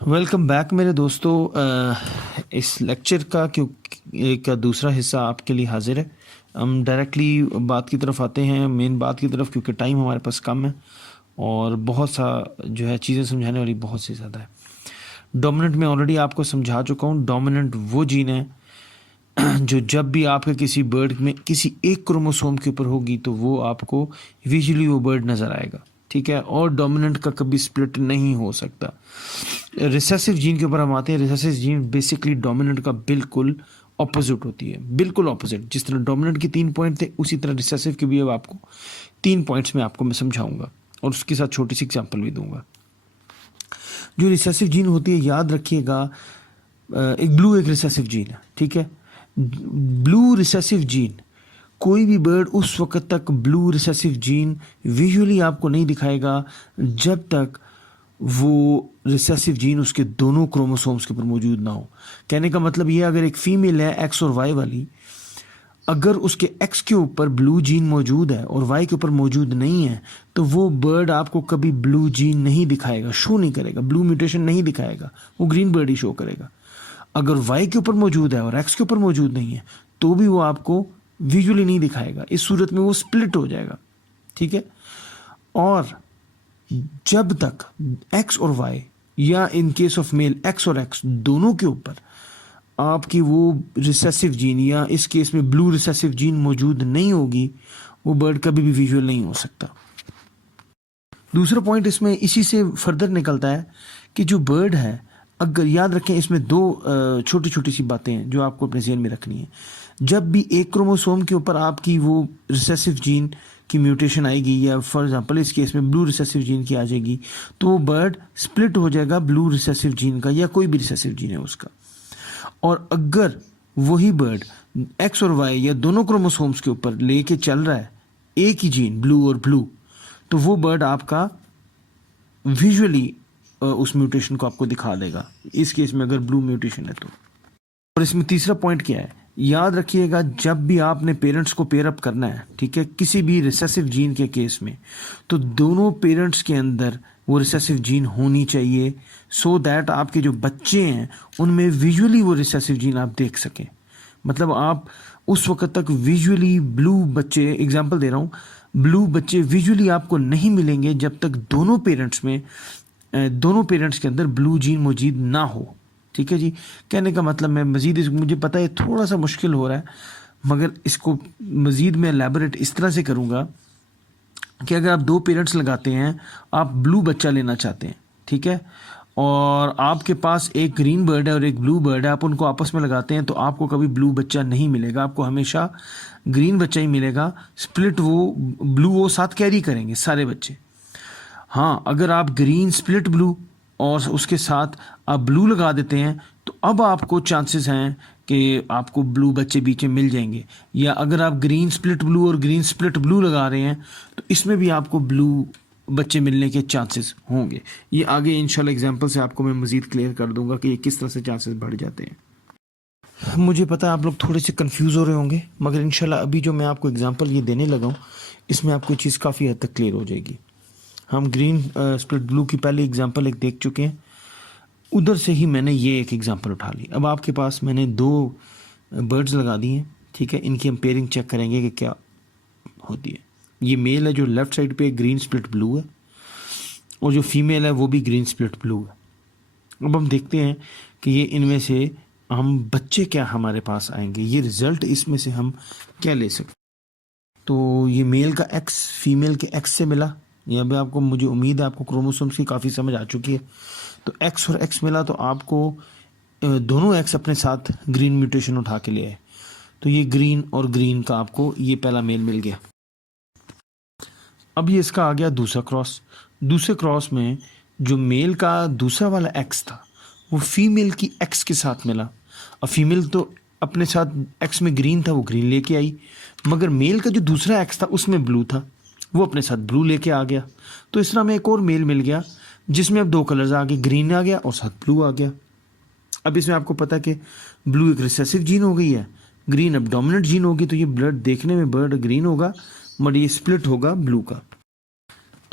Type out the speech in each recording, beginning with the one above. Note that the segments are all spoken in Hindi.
वेलकम बैक मेरे दोस्तों। इस लेक्चर का दूसरा हिस्सा आपके लिए हाजिर है। हम डायरेक्टली बात की तरफ आते हैं, मेन बात की तरफ, क्योंकि टाइम हमारे पास कम है और बहुत सा जो है चीज़ें समझाने वाली बहुत सी ज़्यादा है। डोमिनेंट में ऑलरेडी आपको समझा चुका हूँ। डोमिनेंट वो जीन है जो जब भी आपके किसी बर्ड में किसी एक क्रोमोसोम के ऊपर होगी तो वो आपको विजुअली वो बर्ड नज़र आएगा, ठीक है। और डोमिनेंट का कभी स्प्लिट नहीं हो सकता। रिसेसिव जीन के ऊपर हम आते हैं। रिसेसिव जीन बेसिकली डोमिनेंट का बिल्कुल ऑपोजिट होती है, बिल्कुल ऑपोजिट। जिस तरह डोमिनेंट के 3 पॉइंट थे उसी तरह रिसेसिव के भी अब आपको 3 पॉइंट्स में आपको मैं समझाऊंगा और उसके साथ छोटी सी एग्जांपल भी दूंगा। जो रिसेसिव जीन होती है, याद रखिएगा, एक ब्लू एक रिसेसिव जीन है, ठीक है। ब्लू रिसेसिव जीन, कोई भी बर्ड उस वक्त तक ब्लू रिसेसिव जीन विजुअली आपको नहीं दिखाएगा जब तक वो रिसेसिव जीन उसके दोनों क्रोमोसोम्स के ऊपर मौजूद ना हो। कहने का मतलब ये, अगर एक फीमेल है एक्स और वाई वाली, अगर उसके एक्स के ऊपर ब्लू जीन मौजूद है और वाई के ऊपर मौजूद नहीं है तो वो बर्ड आपको कभी ब्लू जीन नहीं दिखाएगा, शो नहीं करेगा, ब्लू म्यूटेशन नहीं दिखाएगा, वो ग्रीन बर्ड ही शो करेगा। अगर वाई के ऊपर मौजूद है और एक्स के ऊपर मौजूद नहीं है तो भी वो आपको विजुअली नहीं दिखाएगा। इस सूरत में वो स्प्लिट हो जाएगा, ठीक है। और जब तक एक्स और वाई, या in case of male x और एक्स दोनों के ऊपर आपकी वो रिसेसिव जीन, या इस केस में ब्लू रिसेसिव जीन मौजूद नहीं होगी, वो बर्ड कभी भी विजुअल नहीं हो सकता। दूसरा पॉइंट इसमें इसी से फर्दर निकलता है कि जो बर्ड है, अगर याद रखें, इसमें दो छोटी छोटी सी बातें हैं जो आपको अपने ज़हन में रखनी है। जब भी एक क्रोमोसोम के ऊपर आपकी वो रिसेसिव जीन की म्यूटेशन आएगी, या फॉर एग्जांपल इस केस में ब्लू रिसेसिव जीन की आ जाएगी, तो वो बर्ड स्प्लिट हो जाएगा ब्लू रिसेसिव जीन का, या कोई भी रिसेसिव जीन है उसका। और अगर वही बर्ड एक्स और वाई या दोनों क्रोमोसोम्स के ऊपर लेके चल रहा है एक ही जीन, ब्लू और ब्लू, तो वो बर्ड आपका विजुअली उस म्यूटेशन को आपको दिखा देगा, इस केस में अगर ब्लू म्यूटेशन है तो। और इसमें तीसरा पॉइंट क्या है, याद रखिएगा, जब भी आपने पेरेंट्स को पेयर अप करना है, ठीक है, किसी भी रिसेसिव जीन के केस में, तो दोनों पेरेंट्स के अंदर वो रिसेसिव जीन होनी चाहिए, सो दैट आपके जो बच्चे हैं उनमें विजुअली वो रिसेसिव जीन आप देख सकें। मतलब आप उस वक्त तक विजुअली ब्लू बच्चे, एग्जांपल दे रहा हूँ, ब्लू बच्चे विजुअली आपको नहीं मिलेंगे जब तक दोनों पेरेंट्स के अंदर ब्लू जीन मौजूद ना हो, ठीक है जी। कहने का मतलब, मैं मज़ीद, मुझे पता है थोड़ा सा मुश्किल हो रहा है, मगर इसको मज़ीद मैं एलैबोरेट इस तरह से करूँगा कि अगर आप 2 पेरेंट्स लगाते हैं, आप ब्लू बच्चा लेना चाहते हैं, ठीक है, और आपके पास एक ग्रीन बर्ड है और एक ब्लू बर्ड है, आप उनको आपस में लगाते हैं तो आपको कभी ब्लू बच्चा नहीं मिलेगा, आपको हमेशा ग्रीन बच्चा ही मिलेगा। स्प्लिट वो ब्लू वो साथ कैरी करेंगे सारे बच्चे। हाँ, अगर आप ग्रीन स्प्लिट ब्लू और उसके साथ आप ब्लू लगा देते हैं तो अब आपको चांसेस हैं कि आपको ब्लू बच्चे बीच में मिल जाएंगे। या अगर आप ग्रीन स्प्लिट ब्लू और ग्रीन स्प्लिट ब्लू लगा रहे हैं तो इसमें भी आपको ब्लू बच्चे मिलने के चांसेस होंगे। ये आगे इंशाल्लाह एग्जांपल से आपको मैं मज़ीद क्लियर कर दूंगा कि ये किस तरह से चांसेस बढ़ जाते हैं। मुझे पता है आप लोग थोड़े से कंफ्यूज हो रहे होंगे, मगर इंशाल्लाह अभी जो मैं आपको एग्जांपल ये देने लगा हूँ इसमें आपको चीज़ काफ़ी हद तक क्लियर हो जाएगी। हम ग्रीन स्प्लिट ब्लू की पहली एग्जांपल एक देख चुके हैं, उधर से ही मैंने ये एक एग्जांपल उठा ली। अब आपके पास मैंने 2 बर्ड्स लगा दी हैं, ठीक है। इनकी हम पेयरिंग चेक करेंगे कि क्या होती है। ये मेल है जो लेफ्ट साइड पे ग्रीन स्प्लिट ब्लू है, और जो फीमेल है वो भी ग्रीन स्प्लिट ब्लू है। अब हम देखते हैं कि ये इनमें से हम बच्चे क्या हमारे पास आएंगे, ये रिज़ल्ट इसमें से हम क्या ले सकते। तो ये मेल का एक्स फीमेल के एक्स से मिला। यहाँ पे आपको, मुझे उम्मीद है आपको क्रोमोसोम्स की काफ़ी समझ आ चुकी है। तो एक्स और एक्स मिला तो आपको दोनों एक्स अपने साथ ग्रीन म्यूटेशन उठा के ले आए, तो ये ग्रीन और ग्रीन का आपको ये पहला मेल मिल गया। अब ये इसका आ गया दूसरा क्रॉस। दूसरे क्रॉस में जो मेल का दूसरा वाला एक्स था वो फीमेल की एक्स के साथ मिला। और फीमेल तो अपने साथ एक्स में ग्रीन था, वो ग्रीन लेके आई, मगर मेल का जो दूसरा एक्स था उसमें ब्लू था, वो अपने साथ ब्लू लेके आ गया। तो इस तरह में एक और मेल मिल गया जिसमें अब 2 कलर्स आ गए, ग्रीन आ गया और साथ ब्लू आ गया। अब इसमें आपको पता है कि ब्लू एक रिसेसिव जीन हो गई है, ग्रीन अब डोमिनेंट जीन होगी, तो ये ब्लड देखने में बर्ड ग्रीन होगा मगर ये स्प्लिट होगा ब्लू का।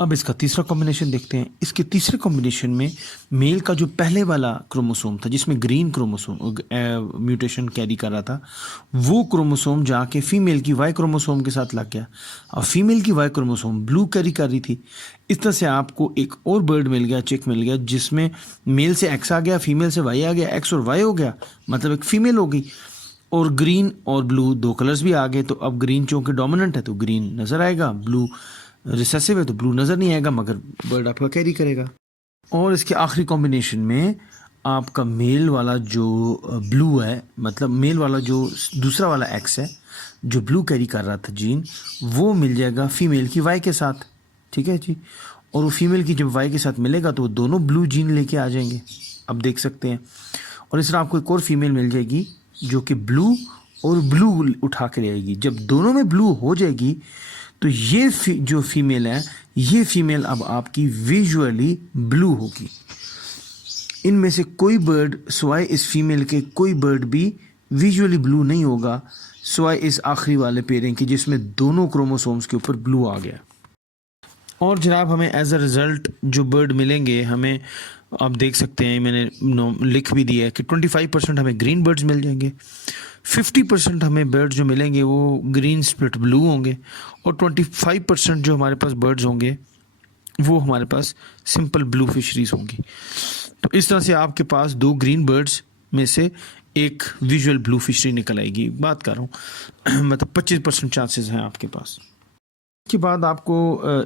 अब इसका तीसरा कॉम्बिनेशन देखते हैं। इसके तीसरे कॉम्बिनेशन में मेल का जो पहले वाला क्रोमोसोम था जिसमें ग्रीन क्रोमोसोम म्यूटेशन कैरी कर रहा था, वो क्रोमोसोम जाके फीमेल की वाई क्रोमोसोम के साथ लग गया और फीमेल की वाई क्रोमोसोम ब्लू कैरी कर रही थी। इस तरह से आपको एक और बर्ड मिल गया, चिक मिल गया, जिसमें मेल से एक्स आ गया, फीमेल से वाई आ गया, एक्स और वाई हो गया, मतलब एक फीमेल हो गई। और ग्रीन और ब्लू दो कलर्स भी आ गए। तो अब ग्रीन चूंकि डोमिनेंट है तो ग्रीन नज़र आएगा, ब्लू रिसेसिव है तो ब्लू नज़र नहीं आएगा, मगर बर्ड आपका कैरी करेगा। और इसके आखिरी कॉम्बिनेशन में आपका मेल वाला जो ब्लू है, मतलब मेल वाला जो दूसरा वाला एक्स है जो ब्लू कैरी कर रहा था जीन, वो मिल जाएगा फीमेल की वाई के साथ। ठीक है जी। और वो फीमेल की जब वाई के साथ मिलेगा तो वो दोनों ब्लू जीन लेके आ जाएंगे, अब देख सकते हैं। और इस तरह आपको एक और फीमेल मिल जाएगी जो कि ब्लू और ब्लू उठा के ले आएगी। जब दोनों में ब्लू हो जाएगी तो ये जो फीमेल है, ये फीमेल अब आपकी विजुअली ब्लू होगी। इनमें से कोई बर्ड सिवाय इस फीमेल के कोई बर्ड भी विजुअली ब्लू नहीं होगा, सिवाय इस आखिरी वाले पेयरिंग के जिसमें दोनों क्रोमोसोम्स के ऊपर ब्लू आ गया। और जनाब हमें एज अ रिज़ल्ट जो बर्ड मिलेंगे, हमें आप देख सकते हैं, मैंने लिख भी दिया है कि 25% हमें ग्रीन बर्ड्स मिल जाएंगे, 50% हमें बर्ड्स जो मिलेंगे वो ग्रीन स्प्लिट ब्लू होंगे, और 25% जो हमारे पास बर्ड्स होंगे वो हमारे पास सिंपल ब्लू फिशरीज होंगी। तो इस तरह से आपके पास दो ग्रीन बर्ड्स में से एक विजुअल ब्लू फिशरी निकल आएगी, बात कर रहा हूँ मतलब 25% चांसेस हैं आपके पास। इसके बाद आपको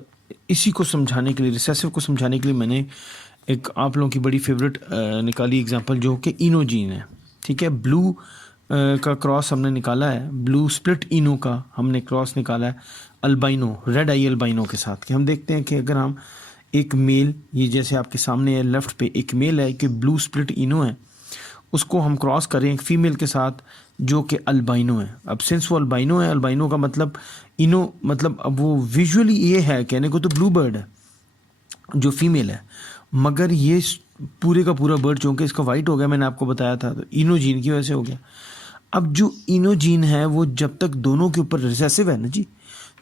इसी को समझाने के लिए, रिसेसिव को समझाने के लिए, मैंने एक आप लोगों की बड़ी फेवरेट निकाली एग्जांपल जो कि इनोजीन है। ठीक है, ब्लू का क्रॉस हमने निकाला है, ब्लू स्प्लिट इनो का हमने क्रॉस निकाला है अल्बाइनो, रेड आई अल्बाइनो के साथ। कि हम देखते हैं कि अगर हम एक मेल, ये जैसे आपके सामने है लेफ्ट पे एक मेल है कि ब्लू स्प्लिट इनो है, उसको हम क्रॉस करें एक फीमेल के साथ जो कि अल्बाइनो है। अब सिंस वो अल्बाइनो है, अल्बाइनो का मतलब इनो, मतलब अब वो विजुअली ये है, कहने को तो ब्लू बर्ड है जो फीमेल है, मगर ये पूरे का पूरा बर्ड चूंकि इसका वाइट हो गया, मैंने आपको बताया था, तो इनोजीन की वजह से हो गया। अब जो इनोजीन है वो जब तक दोनों के ऊपर रिसेसिव है ना जी,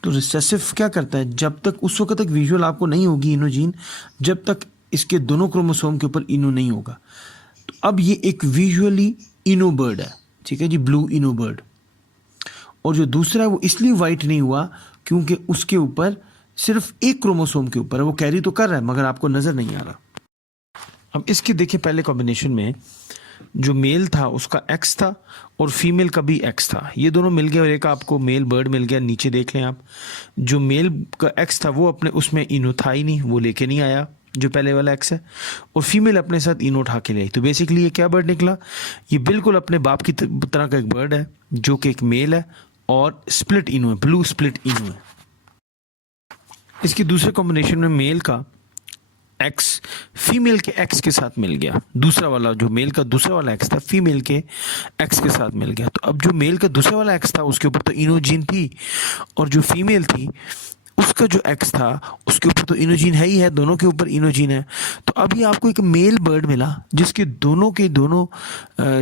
तो रिसेसिव क्या करता है, जब तक उस वक्त तक विजुअल आपको नहीं होगी इनोजीन, जब तक इसके दोनों क्रोमोसोम के ऊपर इनो नहीं होगा। तो अब ये एक विजुअली इनो बर्ड है, ठीक है जी, ब्लू इनो बर्ड। और जो दूसरा है वो इसलिए वाइट नहीं हुआ क्योंकि उसके ऊपर सिर्फ एक क्रोमोसोम के ऊपर है, वो कैरी तो कर रहा है मगर आपको नजर नहीं आ रहा। अब इसके देखिए पहले कॉम्बिनेशन में जो मेल था उसका एक्स था और फीमेल का भी एक्स था, ये दोनों मिल गए और एक आपको मेल बर्ड मिल गया। नीचे देख लें आप, जो मेल का एक्स था वो अपने उसमें इनो था ही नहीं, वो लेके नहीं आया जो पहले वाला एक्स है, और फीमेल अपने साथ इनो उठा के ले आई। तो बेसिकली ये क्या बर्ड निकला, ये बिल्कुल अपने बाप की तरह का एक बर्ड है जो कि एक मेल है और स्प्लिट इनो है, ब्लू स्प्लिट इनो है। इसके दूसरे कॉम्बिनेशन में मेल का एक्स फीमेल के एक्स के साथ मिल गया, दूसरा वाला जो मेल का दूसरा वाला एक्स था फीमेल के एक्स के साथ मिल गया। तो अब जो मेल का दूसरा वाला एक्स था उसके ऊपर तो इनोजीन थी, और जो फीमेल थी उसका जो एक्स था उसके ऊपर तो इनोजीन है ही है, दोनों के ऊपर इनोजीन है। तो अभी आपको एक मेल बर्ड मिला जिसके दोनों के दोनों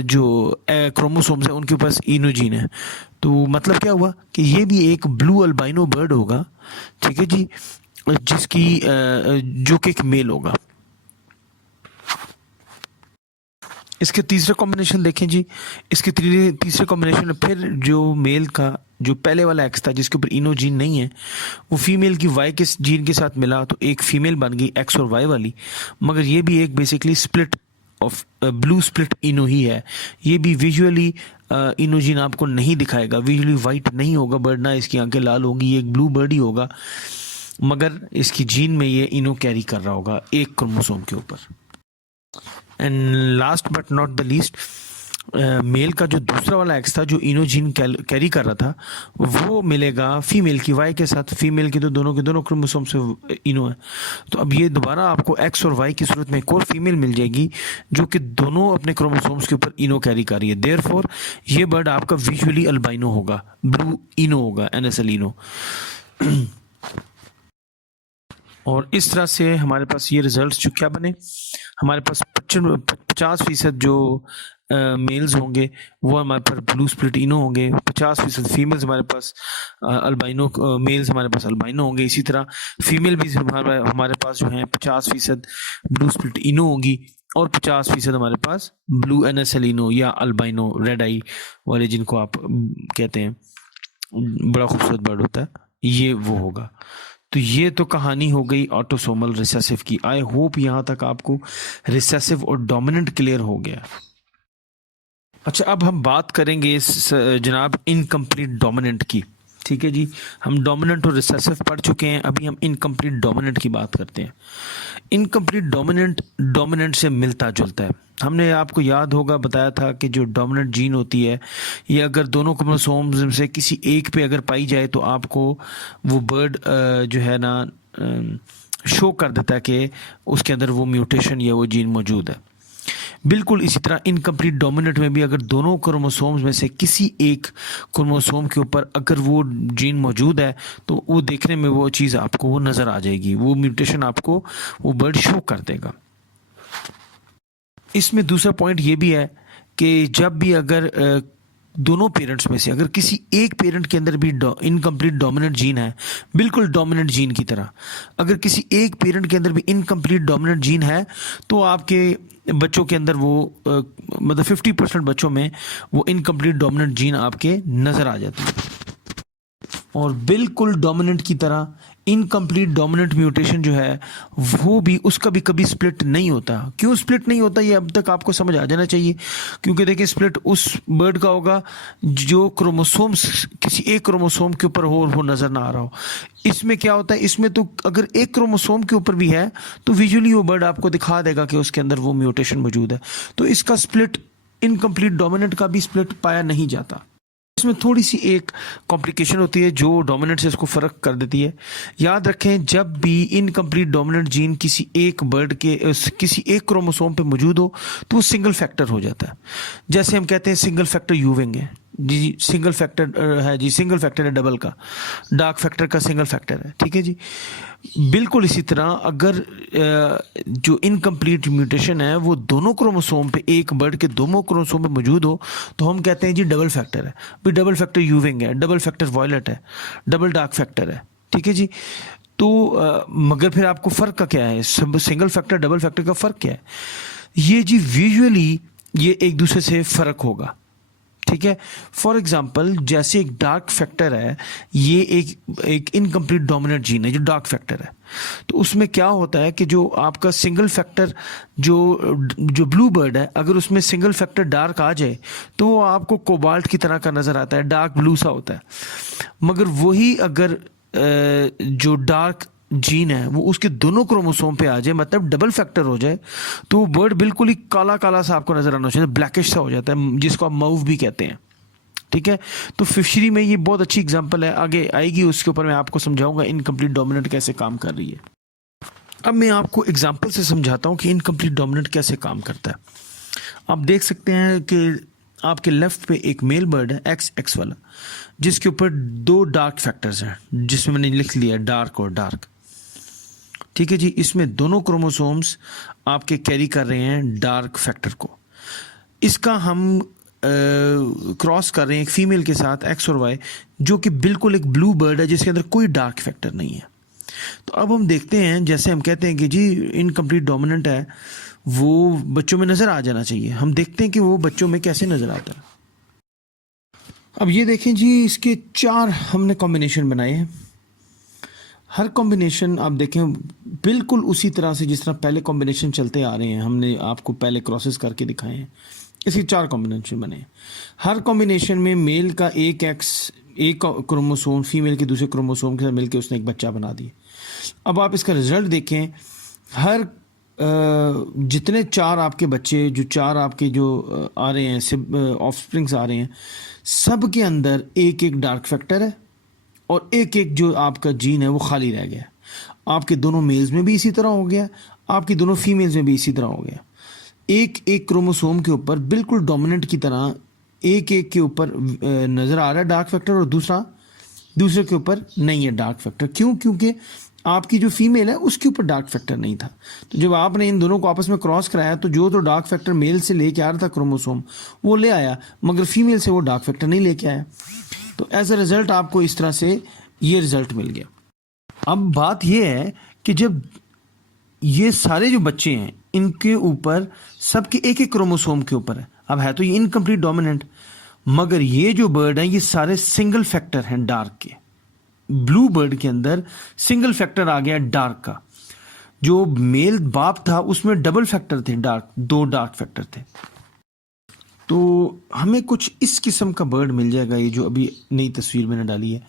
जो क्रोमोसोम्स है उनके पास इनोजीन है। तो मतलब क्या हुआ कि ये भी एक ब्लू अल्बाइनो बर्ड होगा, ठीक है जी, जिसकी जो कि एक मेल होगा। इसके तीसरे कॉम्बिनेशन देखें जी, इसके तीसरे कॉम्बिनेशन में फिर जो मेल का जो पहले वाला एक्स था जिसके ऊपर इनोजीन नहीं है वो फीमेल की वाई के जीन के साथ मिला, तो एक फीमेल बन गई एक्स और वाई वाली, मगर ये भी एक basically split of blue split इनो ही है। ये भी विजुअली इनोजीन आपको नहीं दिखाएगा, विजुअली वाइट नहीं होगा बर्ड, ना इसकी आंखें लाल होंगी, ये एक ब्लू बर्ड ही होगा, मगर इसकी जीन में ये इनो कैरी कर रहा होगा एक क्रोमोसोम के ऊपर। And last but not the least, male का जो दूसरा वाला एक्स था जो इनोजीन कैरी कर रहा था वो मिलेगा फीमेल की वाई के साथ, फीमेल के तो दोनों के दोनों क्रोमोसोम से इनो है। तो अब ये दोबारा आपको एक्स और वाई की सूरत में एक और फीमेल मिल जाएगी जो कि दोनों अपने क्रोमोसोम्स के ऊपर इनो कैरी कर रही है। देयरफॉर ये बर्ड आपका विजुअली अल्बाइनो होगा, ब्लू इनो होगा, NSL इनो। और इस तरह से हमारे पास ये रिजल्ट्स जो क्या बने, हमारे पास 50% जो मेल्स होंगे वो हमारे पास ब्लू स्प्लिट इनो होंगे, 50% फीमेल्स हमारे पास अल्बाइनो मेल्स हमारे पास अल्बाइनो होंगे। इसी तरह फीमेल भी हमारे पास जो है 50% ब्लू स्प्लिट इनो होगी और 50% हमारे पास ब्लू एनएसएलिनो या अल्बाइनो रेड आई वाले जिनको आप कहते हैं, बड़ा खूबसूरत बर्ड होता है, ये वो होगा। तो ये तो कहानी हो गई ऑटोसोमल रिसेसिव की। आई होप यहां तक आपको रिसेसिव और डोमिनेंट क्लियर हो गया। अच्छा, अब हम बात करेंगे जनाब इनकम्प्लीट डोमिनेंट की। ठीक है जी, हम डोमिनेंट और रिसेसिव पढ़ चुके हैं, अभी हम इनकम्प्लीट डोमिनेंट की बात करते हैं। इनकम्प्लीट डोमिनेंट डोमिनेंट से मिलता जुलता है। हमने आपको याद होगा बताया था कि जो डोमिनेंट जीन होती है ये अगर दोनों क्रोमोसोम्स में से किसी एक पे अगर पाई जाए तो आपको वो बर्ड जो है ना शो कर देता है कि उसके अंदर वो म्यूटेशन या वो जीन मौजूद है। बिल्कुल इसी तरह इनकम्प्लीट डोमिनेंट में भी अगर दोनों क्रोमोसोम्स में से किसी एक क्रोमोसोम के ऊपर अगर वो जीन मौजूद है तो वो देखने में वो चीज़ आपको वो नज़र आ जाएगी, वो म्यूटेशन आपको वो बर्ड शो कर देगा। इसमें दूसरा पॉइंट ये भी है कि जब भी अगर दोनों पेरेंट्स में से अगर किसी एक पेरेंट के अंदर भी इनकम्प्लीट डोमिनेंट जीन है, बिल्कुल डोमिनेंट जीन की तरह, अगर किसी एक पेरेंट के अंदर भी इनकम्प्लीट डोमिनेंट जीन है तो आपके बच्चों के अंदर वो मतलब 50% बच्चों में वो इनकम्प्लीट डोमिनेंट जीन आपके नज़र आ जाती है। और बिल्कुल डोमिनेंट की तरह इनकम्प्लीट डोमिनेंट म्यूटेशन जो है वो भी उसका भी कभी स्प्लिट नहीं होता। क्यों स्प्लिट नहीं होता ये अब तक आपको समझ आ जाना चाहिए, क्योंकि देखिए स्प्लिट उस बर्ड का होगा जो क्रोमोसोम्स किसी एक क्रोमोसोम के ऊपर हो और वो नज़र ना आ रहा हो। इसमें क्या होता है, इसमें तो अगर एक क्रोमोसोम के ऊपर भी है तो विजुअली वो बर्ड आपको दिखा देगा कि उसके अंदर वो म्यूटेशन मौजूद है। तो इसका स्प्लिट इनकम्प्लीट डोमिनेंट का भी स्प्लिट पाया नहीं जाता। इसमें थोड़ी सी एक कॉम्प्लिकेशन होती है जो डोमिनेंट से इसको फ़र्क कर देती है। याद रखें जब भी इनकम्प्लीट डोमिनेंट जीन किसी एक बर्ड के किसी एक क्रोमोसोम पे मौजूद हो तो वो सिंगल फैक्टर हो जाता है। जैसे हम कहते हैं सिंगल फैक्टर यूविंग है जी, सिंगल फैक्टर है जी, सिंगल फैक्टर है डबल का, डार्क फैक्टर का सिंगल फैक्टर है। ठीक है जी, बिल्कुल इसी तरह अगर जो इनकम्प्लीट म्यूटेशन है वो दोनों क्रोमोसोम पे एक बर्ड के दोनों क्रोमोसोम पे मौजूद हो तो हम कहते हैं जी डबल फैक्टर है। भी डबल फैक्टर यूविंग है, डबल फैक्टर वॉयलेट है, डबल डार्क फैक्टर है। ठीक है जी, तो मगर फिर आपको फ़र्क का क्या है, सिंगल फैक्टर डबल फैक्टर का फ़र्क क्या है? ये जी विजुअली ये एक दूसरे से फ़र्क होगा। ठीक है, फॉर एग्जाम्पल जैसे एक डार्क फैक्टर है, ये एक इनकम्प्लीट डोमिनेंट जीन है जो डार्क फैक्टर है। तो उसमें क्या होता है कि जो आपका सिंगल फैक्टर जो ब्लू बर्ड है अगर उसमें सिंगल फैक्टर डार्क आ जाए तो वो आपको कोबाल्ट की तरह का नज़र आता है, डार्क ब्लू सा होता है। मगर वही अगर जो डार्क जीन है वो उसके दोनों क्रोमोसोम पे आ जाए, मतलब डबल फैक्टर हो जाए, तो बर्ड बिल्कुल ही काला काला सा आपको नजर आना चाहिए, ब्लैकिश सा हो जाता है जिसको आप मऊव भी कहते हैं। ठीक है, तो फिशरी में ये बहुत अच्छी एग्जांपल है, आगे आएगी उसके ऊपर मैं आपको समझाऊंगा इनकम्प्लीट डोमिनेंट कैसे काम कर रही है। अब मैं आपको एग्जाम्पल से समझाता हूँ कि इनकम्प्लीट डोमिनेंट कैसे काम करता है। आप देख सकते हैं कि आपके लेफ्ट पे एक मेल बर्ड है एक्स वाला जिसके ऊपर दो डार्क फैक्टर्स हैं जिसमें मैंने लिख लिया डार्क और डार्क। ठीक है जी, इसमें दोनों क्रोमोसोम्स आपके कैरी कर रहे हैं डार्क फैक्टर को। इसका हम क्रॉस कर रहे हैं एक फीमेल के साथ एक्स और वाई जो कि बिल्कुल एक ब्लू बर्ड है जिसके अंदर कोई डार्क फैक्टर नहीं है। तो अब हम देखते हैं, जैसे हम कहते हैं कि जी इनकम्प्लीट डोमिनेंट है वो बच्चों में नज़र आ जाना चाहिए, हम देखते हैं कि वो बच्चों में कैसे नज़र आता है। अब ये देखें जी, इसके 4 हमने कॉम्बिनेशन बनाए हैं। हर कॉम्बिनेशन आप देखें बिल्कुल उसी तरह से जिस तरह पहले कॉम्बिनेशन चलते आ रहे हैं, हमने आपको पहले क्रॉसेस करके दिखाए हैं। इसके 4 कॉम्बिनेशन बने। हर कॉम्बिनेशन में मेल का एक क्रोमोसोम फीमेल के दूसरे क्रोमोसोम के साथ मिलकर उसने एक बच्चा बना दिया। अब आप इसका रिजल्ट देखें, हर जितने 4 आपके बच्चे जो 4 आपके जो आ रहे हैं ऑफस्प्रिंग्स आ रहे हैं, सब के अंदर एक एक डार्क फैक्टर है और एक एक जो आपका जीन है वो खाली रह गया। आपके दोनों मेल्स में भी इसी तरह हो गया, आपकी दोनों फीमेल्स में भी इसी तरह हो गया। एक एक क्रोमोसोम के ऊपर बिल्कुल डोमिनेंट की तरह एक एक के ऊपर नज़र आ रहा है डार्क फैक्टर और दूसरे के ऊपर नहीं है डार्क फैक्टर। क्यों? क्योंकि आपकी जो फीमेल है उसके ऊपर डार्क फैक्टर नहीं था। तो जब आपने इन दोनों को आपस में क्रॉस कराया तो जो तो डार्क फैक्टर मेल से लेके आ रहा था क्रोमोसोम वो ले आया, मगर फीमेल से वो डार्क फैक्टर नहीं लेके आया। तो एज अ रिजल्ट आपको इस तरह से ये रिजल्ट मिल गया। अब बात ये है कि जब ये सारे जो बच्चे हैं इनके ऊपर सबके एक एक क्रोमोसोम के ऊपर है, अब है तो ये इनकम्प्लीट डोमिनेंट, मगर ये जो बर्ड हैं ये सारे सिंगल फैक्टर हैं डार्क के। ब्लू बर्ड के अंदर सिंगल फैक्टर आ गया डार्क का। जो मेल बाप था उसमें डबल फैक्टर थे, डार्क, 2 डार्क फैक्टर थे। तो हमें कुछ इस किस्म का बर्ड मिल जाएगा, ये जो अभी नई तस्वीर मैंने डाली है।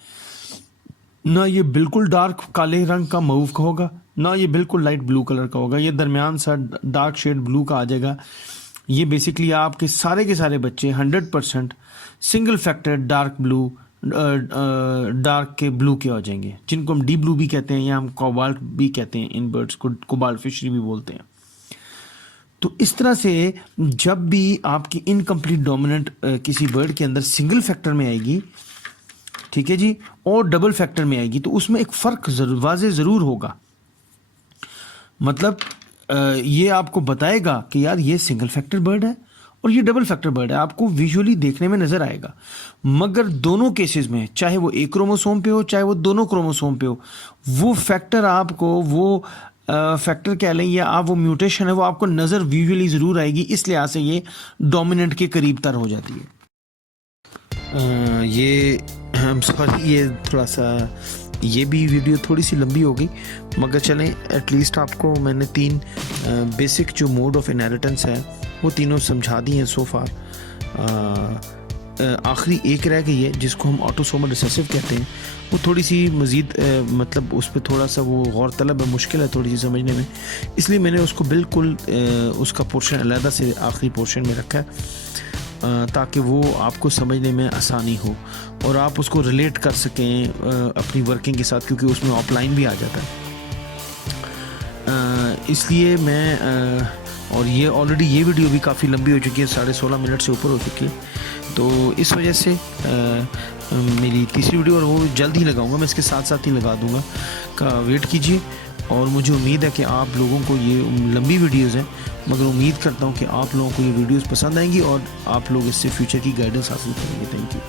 ना ये बिल्कुल डार्क काले रंग का मऊव का होगा, ना ये बिल्कुल लाइट ब्लू कलर का होगा, ये दरमियान सा डार्क शेड ब्लू का आ जाएगा। ये बेसिकली आपके के सारे बच्चे 100% single factor dark blue, dark के ब्लू के हो जाएंगे, जिनको हम डी ब्लू भी कहते हैं या हम कोबाल्ट भी कहते हैं, इन बर्ड्स को कोबाल्ट फिशरी भी बोलते हैं। तो इस तरह से जब भी आपकी इनकम्प्लीट डोमिनेंट किसी बर्ड के अंदर सिंगल फैक्टर में आएगी, ठीक है जी, और डबल फैक्टर में आएगी, तो उसमें एक फ़र्क वाज़े ज़रूर होगा। मतलब ये आपको बताएगा कि यार ये सिंगल फैक्टर बर्ड है और ये डबल फैक्टर बर्ड है, आपको विजुअली देखने में नज़र आएगा। मगर दोनों केसेस में, चाहे वो एक क्रोमोसोम पे हो चाहे वो दोनों क्रोमोसोम पे हो, वो फैक्टर आपको, वो फैक्टर कह लें या आप वो म्यूटेशन है, वो आपको नज़र विजुअली ज़रूर आएगी। इस लिहाज से ये डोमिनेंट के करीब तर हो जाती है। सॉरी, ये थोड़ा सा ये भी वीडियो थोड़ी सी लंबी हो गई, मगर चलें एटलीस्ट आपको मैंने 3 बेसिक जो मोड ऑफ इनहेरिटेंस है वो तीनों समझा दी हैं सो फार। आखिरी एक रह गई है जिसको हम ऑटोसोमल रिसेसिव कहते हैं, वो थोड़ी सी मज़ीद मतलब उस पर थोड़ा सा वो गौर तलब है, मुश्किल है थोड़ी सी समझने में, इसलिए मैंने उसको बिल्कुल उसका पोर्शन अलहदा से आखिरी पोर्शन में रखा है ताकि वो आपको समझने में आसानी हो और आप उसको रिलेट कर सकें अपनी वर्किंग के साथ, क्योंकि उसमें ऑफलाइन भी आ जाता है। इसलिए मैं और ये ऑलरेडी ये वीडियो भी काफ़ी लंबी हो चुकी है, 16.5 मिनट से ऊपर हो चुकी है, तो इस वजह से मेरी तीसरी वीडियो और वो जल्द ही लगाऊंगा, मैं इसके साथ साथ ही लगा दूंगा, का वेट कीजिए। और मुझे उम्मीद है कि आप लोगों को ये लंबी वीडियोस हैं, मगर उम्मीद करता हूँ कि आप लोगों को ये वीडियोस पसंद आएंगी और आप लोग इससे फ्यूचर की गाइडेंस हासिल करेंगे। Thank you.